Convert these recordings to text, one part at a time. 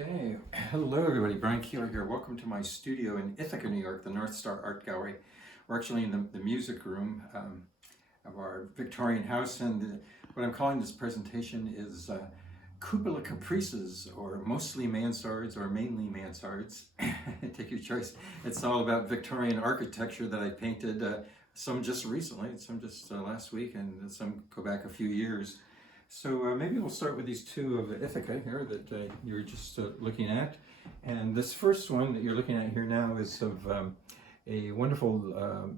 Okay, hello everybody, Brian Keeler here. Welcome to my studio in Ithaca, New York, the North Star Art Gallery. We're actually in the music room of our Victorian house, and what I'm calling this presentation is Cupola Caprices, or mostly Mansards, or mainly Mansards. Take your choice. It's all about Victorian architecture that I painted, some just recently, some just last week, and some go back a few years. So maybe we'll start with these two of Ithaca here that you were just looking at. And this first one that you're looking at here now is of a wonderful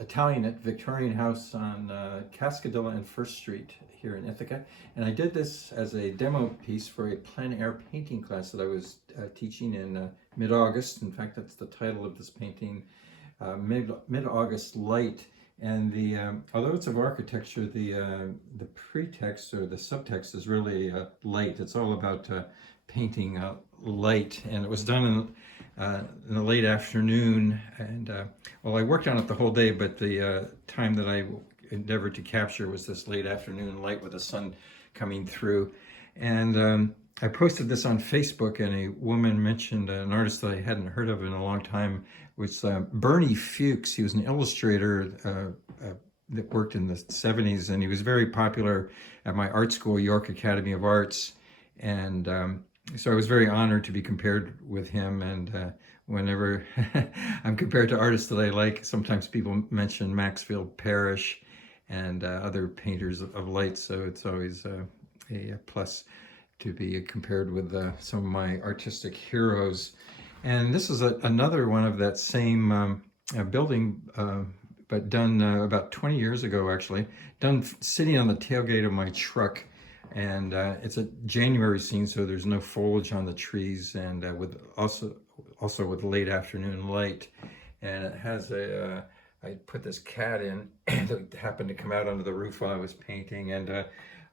Italian Victorian house on Cascadilla and First Street here in Ithaca. And I did this as a demo piece for a plein air painting class that I was teaching in mid-August. In fact, that's the title of this painting, Mid-August Light. And although it's of architecture, the pretext or the subtext is really light. It's all about painting light, and it was done in the late afternoon. And well, I worked on it the whole day, but the time that I endeavored to capture was this late afternoon light with the sun coming through. And I posted this on Facebook, and a woman mentioned an artist that I hadn't heard of in a long time, was Bernie Fuchs. He was an illustrator that worked in the 70s, and he was very popular at my art school, York Academy of Arts. And so I was very honored to be compared with him. And whenever I'm compared to artists that I like, sometimes people mention Maxfield Parrish and other painters of light. So it's always a plus to be compared with some of my artistic heroes. And this is another one of that same building, but done about 20 years ago, actually, done sitting on the tailgate of my truck. And it's a January scene, so there's no foliage on the trees, and with also with late afternoon light. And it has I put this cat in that happened to come out onto the roof while I was painting, and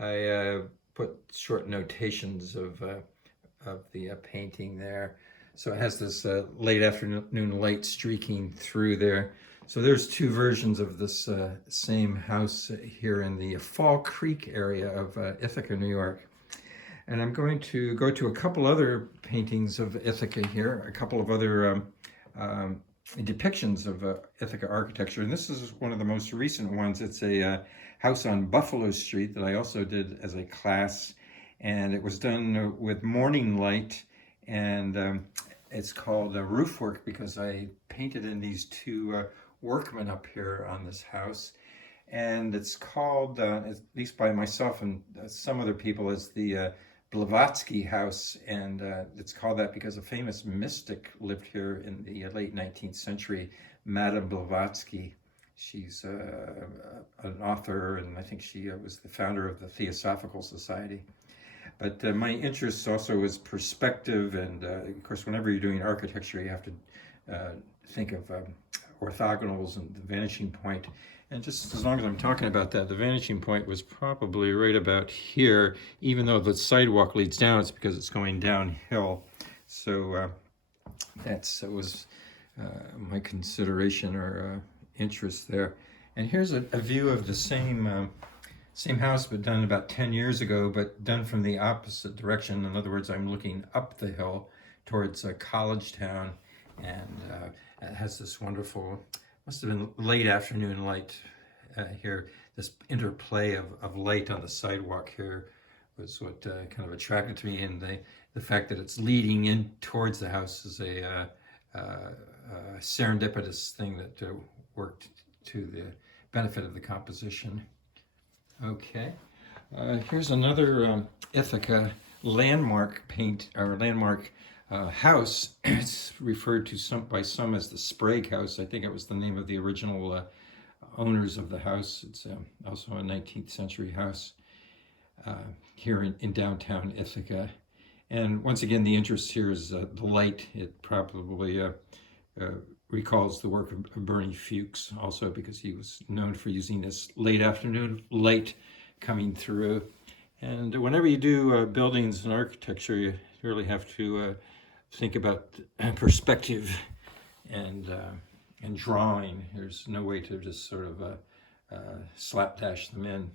I put short notations of the painting there. So it has this late afternoon light streaking through there. So there's two versions of this same house here in the Fall Creek area of Ithaca, New York. And I'm going to go to a couple other paintings of Ithaca here, a couple of other depictions of Ithaca architecture. And this is one of the most recent ones. It's a house on Buffalo Street that I also did as a class. And it was done with morning light, and it's called roof work because I painted in these two workmen up here on this house. And it's called, at least by myself and some other people, as the Blavatsky House. And it's called that because a famous mystic lived here in the late 19th century, Madame Blavatsky. She's an author, and I think she was the founder of the Theosophical Society. But my interest also is perspective, and of course, whenever you're doing architecture, you have to think of orthogonals and the vanishing point. And just as long as I'm talking about that, the vanishing point was probably right about here. Even though the sidewalk leads down, it's because it's going downhill. So that was my consideration or interest there. And here's a view of the same house, but done about 10 years ago, but done from the opposite direction. In other words, I'm looking up the hill towards College Town, and it has this wonderful, must have been late afternoon light here. This interplay of light on the sidewalk here was what kind of attracted to me, and the fact that it's leading in towards the house is a serendipitous thing that worked to the benefit of the composition. Okay, here's another Ithaca landmark paint, or landmark house. It's referred to by some as the Sprague House. I think it was the name of the original owners of the house. It's also a 19th century house here in downtown Ithaca. And once again, the interest here is the light. It probably recalls the work of Bernie Fuchs, also because he was known for using this late afternoon light coming through. And whenever you do buildings and architecture, you really have to think about perspective and drawing. There's no way to just sort of slapdash them in.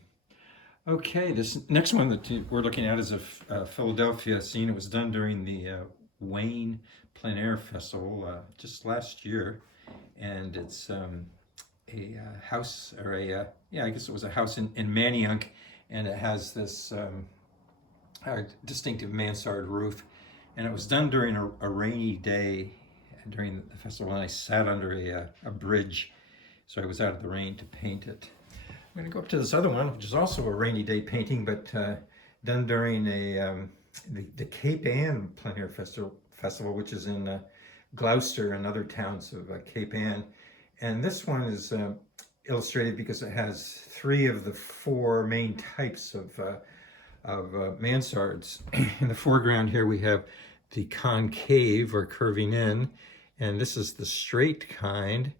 Okay, this next one that we're looking at is a Philadelphia scene. It was done during the Wayne Plein Air Festival just last year, and it's a house, or yeah, I guess it was a house in Manayunk, and it has this distinctive mansard roof, and it was done during a rainy day during the festival, and I sat under a bridge, so I was out of the rain to paint it. I'm going to go up to this other one, which is also a rainy day painting, but done during the Cape Ann Plein Air Festival, which is in Gloucester and other towns of Cape Ann. And this one is illustrated because it has 3 of the 4 main types of mansards. In the foreground here we have the concave, or curving in, and this is the straight kind.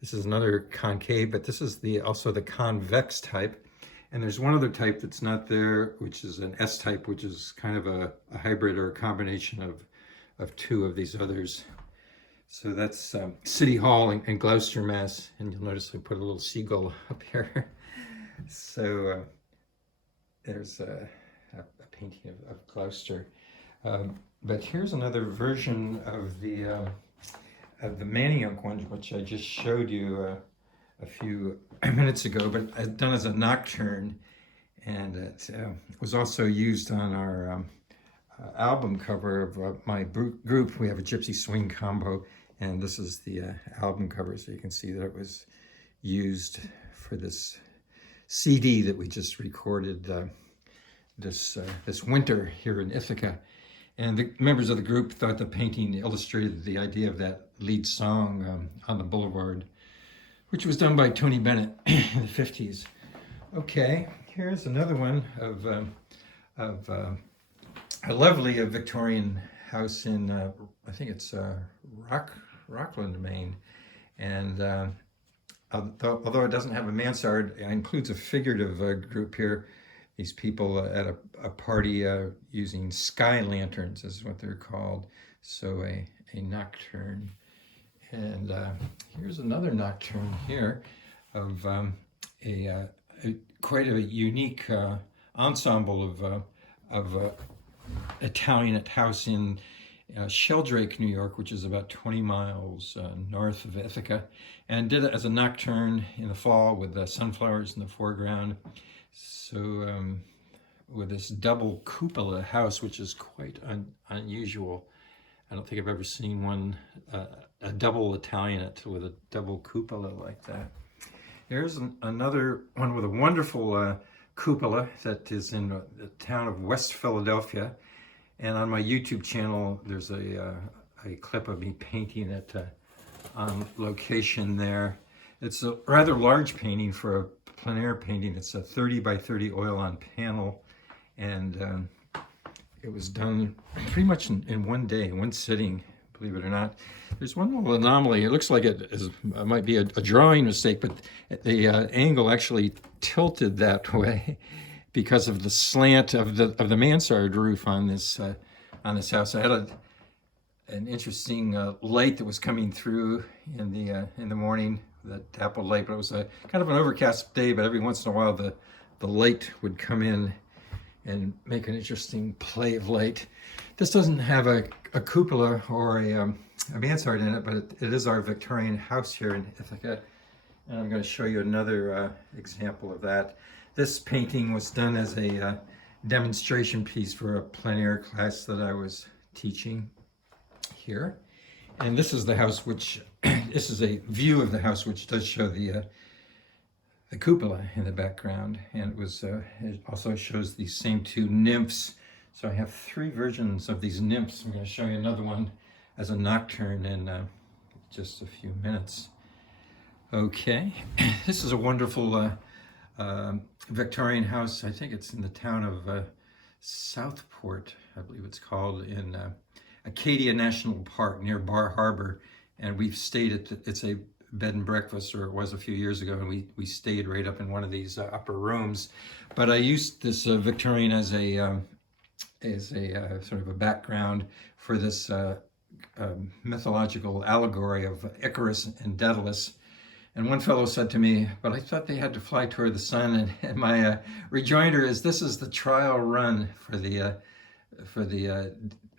This is another concave, but this is also the convex type. And there's one other type that's not there, which is an S type, which is kind of a hybrid or a combination of 2 of these others. So that's City Hall in Gloucester, Mass. And you'll notice I put a little seagull up here. So there's a painting of Gloucester. But here's another version of the Manayunk one, which I just showed you a few minutes ago, but done as a nocturne, and it was also used on our album cover of my group. We have a Gypsy Swing combo, and this is the album cover, so you can see that it was used for this CD that we just recorded this winter here in Ithaca. And the members of the group thought the painting illustrated the idea of that lead song on the boulevard, which was done by Tony Bennett in the 50s. Okay, here's another one of a lovely Victorian house in, I think it's Rockland, Maine. And although it doesn't have a mansard, it includes a figurative group here. These people at a party using sky lanterns is what they're called. So a nocturne. And here's another nocturne here of quite a unique ensemble of Italianate house in Sheldrake, New York, which is about 20 miles north of Ithaca, and did it as a nocturne in the fall with sunflowers in the foreground. So with this double cupola house, which is quite unusual. I don't think I've ever seen one, a double Italianate with a double cupola like that. Here's another one with a wonderful cupola that is in the town of West Philadelphia. And on my YouTube channel, there's a clip of me painting it on location there. It's a rather large painting for a plein air painting. It's a 30 by 30 oil on panel, and it was done pretty much in one day, one sitting, believe it or not. There's one little anomaly. It looks like it might be a drawing mistake, but the angle actually tilted that way because of the slant of the mansard roof on this house. I had an interesting light that was coming through in the morning, that dappled light, but it was a kind of an overcast day, but every once in a while the light would come in and make an interesting play of light. This doesn't have a cupola or a mansard in it, but it is our Victorian house here in Ithaca, and I'm going to show you another example of that. This painting was done as a demonstration piece for a plein air class that I was teaching here. And this is the house which, this is a view of the house which does show the cupola in the background. And it also shows these same 2 nymphs. So I have 3 versions of these nymphs. I'm going to show you another one as a nocturne in just a few minutes. Okay, this is a wonderful Victorian house. I think it's in the town of Southport, I believe it's called, in Acadia National Park near Bar Harbor, and we've stayed it's a bed and breakfast, or it was a few years ago, and we stayed right up in one of these upper rooms. But I used this Victorian as a sort of a background for this mythological allegory of Icarus and Daedalus. And one fellow said to me, but I thought they had to fly toward the sun. And my rejoinder is, this is the trial run for the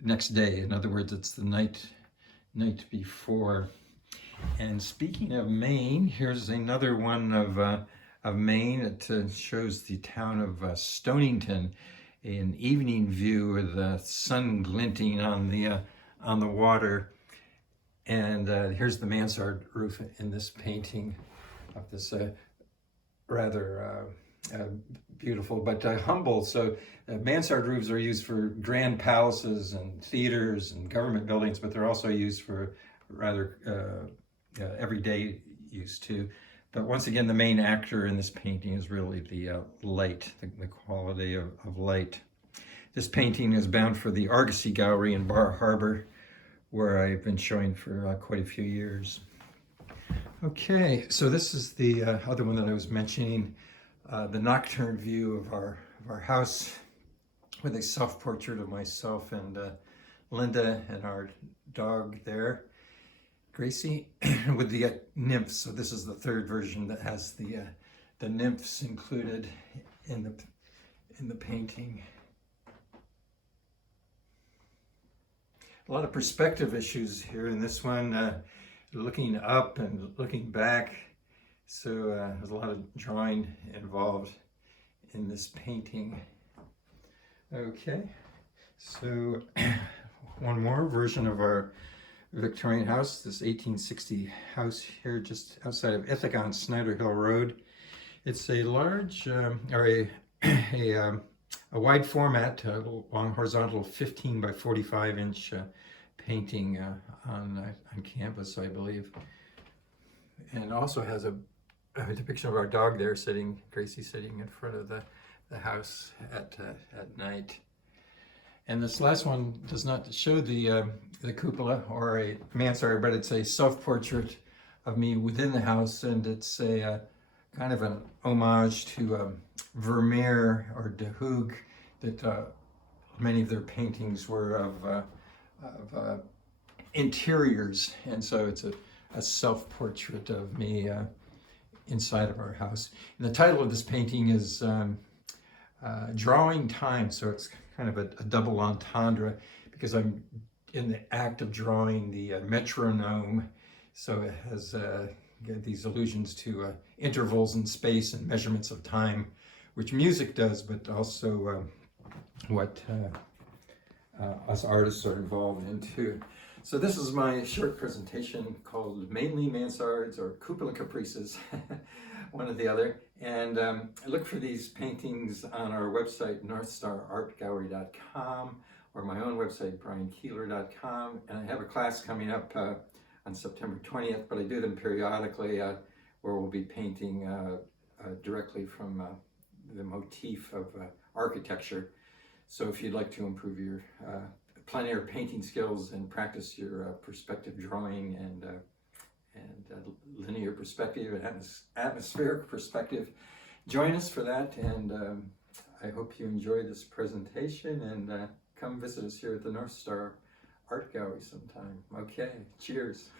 next day. In other words, it's the night before. And speaking of Maine, here's another one of Maine. It shows the town of Stonington, an evening view with the sun glinting on the water. And here's the mansard roof in this painting of this rather beautiful but humble. So mansard roofs are used for grand palaces and theaters and government buildings, but they're also used for rather everyday use too. But once again, the main actor in this painting is really the light, the quality of light. This painting is bound for the Argosy Gallery in Bar Harbor, where I've been showing for quite a few years. Okay, so this is the other one that I was mentioning, the nocturne view of our house, with a self-portrait of myself and Linda and our dog there, Gracie, with the nymphs. So this is the third version that has the nymphs included in the painting. A lot of perspective issues here in this one, looking up and looking back. So there's a lot of drawing involved in this painting. Okay, so one more version of our Victorian house, this 1860 house here just outside of Ithaca on Snyder Hill Road. It's a large, or a wide format, long horizontal 15 by 45 inch painting on canvas, I believe. And also has a depiction of our dog there Gracie sitting in front of the house at night. And this last one does not show the cupola or a mansard, but it's a self-portrait of me within the house, and it's a kind of an homage to Vermeer or De Hoogh, that many of their paintings were of interiors, and so it's a self-portrait of me inside of our house. And the title of this painting is Drawing Time, so it's kind of a double entendre, because I'm in the act of drawing the metronome, so it has these allusions to intervals in space and measurements of time, which music does, but also what us artists are involved in too. So this is my short presentation called Mainly Mansards or Cupola Caprices, one or the other. And look for these paintings on our website, northstarartgallery.com, or my own website, briankeeler.com. And I have a class coming up on September 20th, but I do them periodically where we'll be painting directly from the motif of architecture. So if you'd like to improve your plein air painting skills and practice your perspective drawing and linear perspective and atmospheric perspective, join us for that. And I hope you enjoy this presentation, and come visit us here at the North Star Art Gallery sometime. Okay, cheers.